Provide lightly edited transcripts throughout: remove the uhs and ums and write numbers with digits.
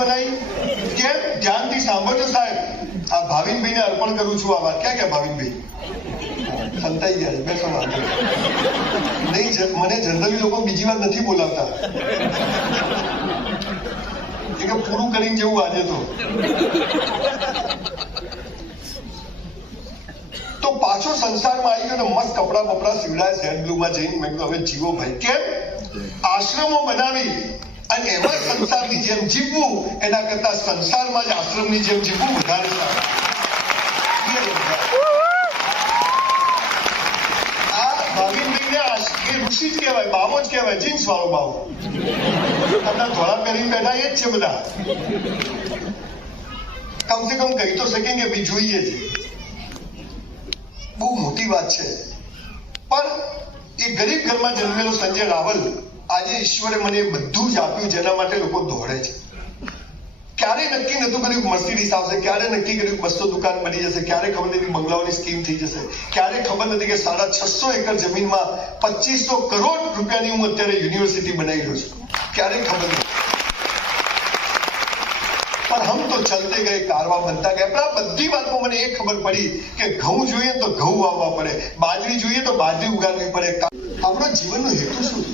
બનાવી? કેમ? ધ્યાનથી સાંભળજો સાહેબ. આ ભાવિનભાઈને અર્પણ કરું છું આ વાત. ક્યાં ગયા ભાવિનભાઈ? સંતાઈ ગયા છે. બેસો વાંધો નહીં. મને જનરલી લોકો બીજી વાર નથી બોલાવતા. એ કે પૂરું કરીને જેવું આજે તો પાછો સંસારમાં આવી ગયો ને મસ્ત કપડા બપડા સીવડાય સેટ બ્લુમાં જઈને મેં કીધું હવે જીવો ભાઈ. કેમ? આશ્રમો બનાવી અને એમાં સંસારની જેમ જીવવું એના કરતા સંસારમાં જ આશ્રમની જેમ જીવવું વધારે સારું. આ ભાવિનભાઈને એ ઋષિ જ કહેવાય, બાવો જ કહેવાય, જીન્સ વાળો બાવો. આપણા ધોળા પહેરીને બેઠા એ જ છે બધા. કમસે કમ કહી તો શકે કે ભાઈ જોઈએ છે. બહુ મોટી વાત છે. પણ એ ગરીબ ઘરમાં જન્મેલો સંજય રાવલ આજે ઈશ્વરે મને બધું જ આપ્યું જેના માટે લોકો દોડે છે. ક્યારે નક્કી નતું કર્યું મર્સિડીઝ આવશે, ક્યારે નક્કી કર્યું 200 દુકાન બની જશે, ક્યારે ખબર નથી બંગલાઓની સ્કીમ થઈ જશે, ક્યારે ખબર નથી કે 650 એકર જમીનમાં 2500 કરોડ રૂપિયાની હું અત્યારે યુનિવર્સિટી બનાવી રહ્યો છું. ક્યારે ખબર નથી. પણ હમ તો ચલતે ગયે, કારવા બનતા ગયા. પણ આ બધી વાતમાં મને એ ખબર પડી કે ઘઉં જોઈએ તો ઘઉં વાવવા પડે, બાજરી જોઈએ તો બાજરી ઉગાડવી પડે. આપણો જીવનનો હેતુ શું છે?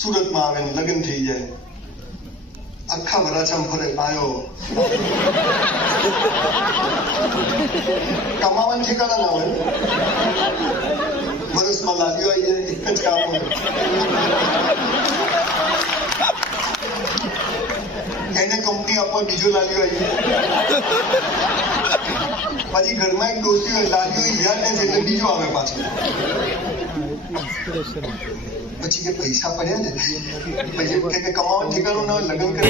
સુરતમાં આવે ને લગ્ન થઈ જાય, આખા વરાછામાં ફરે, લાયો કમાવાનું ઠેકાણા ના હોય. વર્ષમાં લાગ્યો આવી જાય, એક જ કામ હોય. એને કંપની આપવા બીજો લાગ્યો આવી જાય. પછી ઘરમાં એક ડોસી હોય, લાગ્યો યાદ ને એટલે બીજો આવે પાછો. પછી કે પૈસા પડ્યા ને, પછી કમાવાનું ઠેકાણું ના હોય, લગ્ન કરે.